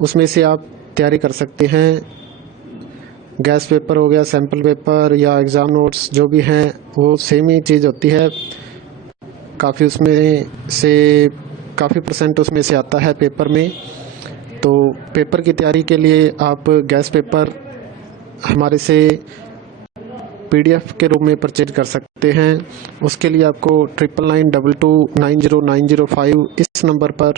उसमें से आप तैयारी कर सकते हैं। गैस पेपर हो गया, सैम्पल पेपर या एग्ज़ाम नोट्स जो भी हैं वो सेम ही चीज़ होती है। काफ़ी उसमें से काफ़ी परसेंट उसमें से आता है पेपर में। तो पेपर की तैयारी के लिए आप गैस पेपर हमारे से PDF के रूप में परचेज कर सकते हैं। उसके लिए आपको 9992290905 इस नंबर पर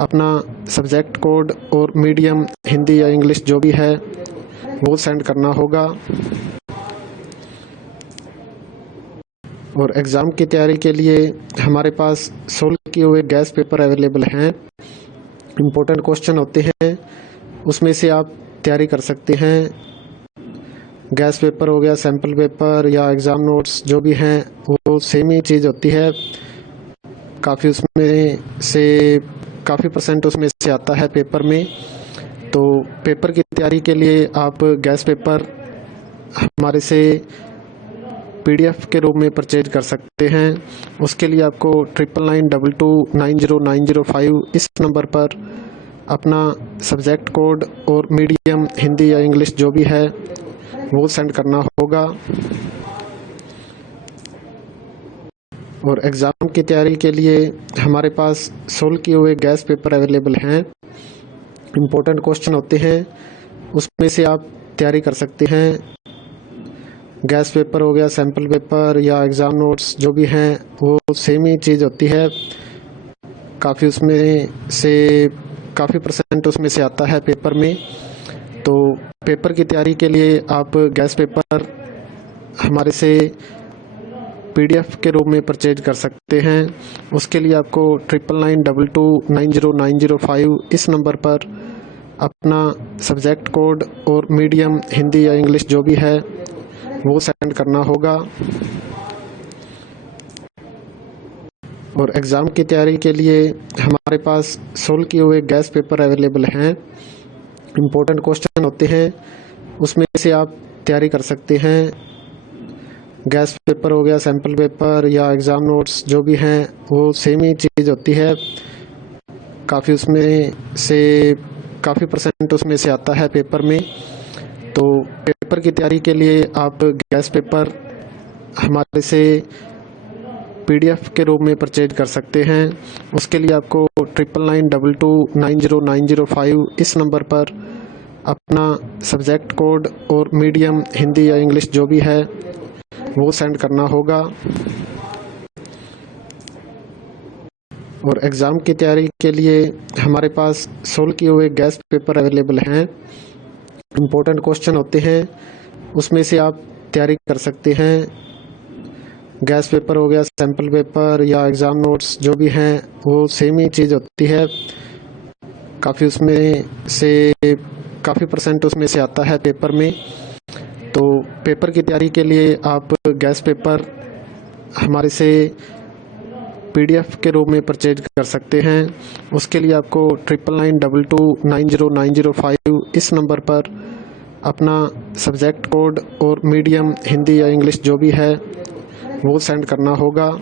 अपना सब्जेक्ट कोड और मीडियम हिंदी या इंग्लिश जो भी है वो सेंड करना होगा। और एग्ज़ाम की तैयारी के लिए हमारे पास सोल्व किए हुए गैस पेपर अवेलेबल हैं। इम्पोर्टेंट क्वेश्चन होते हैं, उसमें से आप तैयारी कर सकते हैं। गैस पेपर हो गया, सैम्पल पेपर या एग्ज़ाम नोट्स जो भी हैं वो सेम ही चीज़ होती है। काफ़ी उसमें से काफ़ी परसेंट उसमें से आता है पेपर में। तो पेपर की तैयारी के लिए आप गैस पेपर हमारे से PDF के रूप में परचेज कर सकते हैं। उसके लिए आपको 9992290905 इस नंबर पर अपना सब्जेक्ट कोड और मीडियम हिंदी या इंग्लिश जो भी है वो सेंड करना होगा। और एग्ज़ाम की तैयारी के लिए हमारे पास सोल्व किए हुए गैस पेपर अवेलेबल हैं। इम्पोर्टेंट क्वेश्चन होते हैं, उसमें से आप तैयारी कर सकते हैं। गैस पेपर हो गया, सैम्पल पेपर या एग्ज़ाम नोट्स जो भी हैं वो सेम ही चीज़ होती है। काफ़ी उसमें से काफ़ी परसेंट उसमें से आता है पेपर में। तो पेपर की तैयारी के लिए आप गैस पेपर हमारे से PDF के रूप में परचेज कर सकते हैं। उसके लिए आपको 9992290905 इस नंबर पर अपना सब्जेक्ट कोड और मीडियम हिंदी या इंग्लिश जो भी है वो सेंड करना होगा। और एग्ज़ाम की तैयारी के लिए हमारे पास सोल्व किए हुए गैस पेपर अवेलेबल हैं। इम्पोर्टेंट क्वेश्चन होते हैं, उसमें से आप तैयारी कर सकते हैं। गैस पेपर हो गया, सैम्पल पेपर या एग्ज़ाम नोट्स जो भी हैं वो सेम ही चीज़ होती है। काफ़ी उसमें से काफ़ी परसेंट उसमें से आता है पेपर में। तो पेपर की तैयारी के लिए आप गैस पेपर हमारे से PDF के रूप में परचेज कर सकते हैं। उसके लिए आपको 9992290905 इस नंबर पर अपना सब्जेक्ट कोड और मीडियम हिंदी या इंग्लिश जो भी है वो सेंड करना होगा। और एग्ज़ाम की तैयारी के लिए हमारे पास सोल्व किए हुए गैस पेपर अवेलेबल हैं। इम्पोर्टेंट क्वेश्चन होते हैं, उसमें से आप तैयारी कर सकते हैं। गैस पेपर हो गया, सैम्पल पेपर या एग्ज़ाम नोट्स जो भी हैं वो सेम ही चीज़ होती है। काफ़ी उसमें से काफ़ी परसेंट उसमें से आता है पेपर में। तो पेपर की तैयारी के लिए आप गैस पेपर हमारे से PDF के रूप में परचेज कर सकते हैं। उसके लिए आपको 9992290905 इस नंबर पर अपना सब्जेक्ट कोड और मीडियम हिंदी या इंग्लिश जो भी है वो सेंड करना होगा।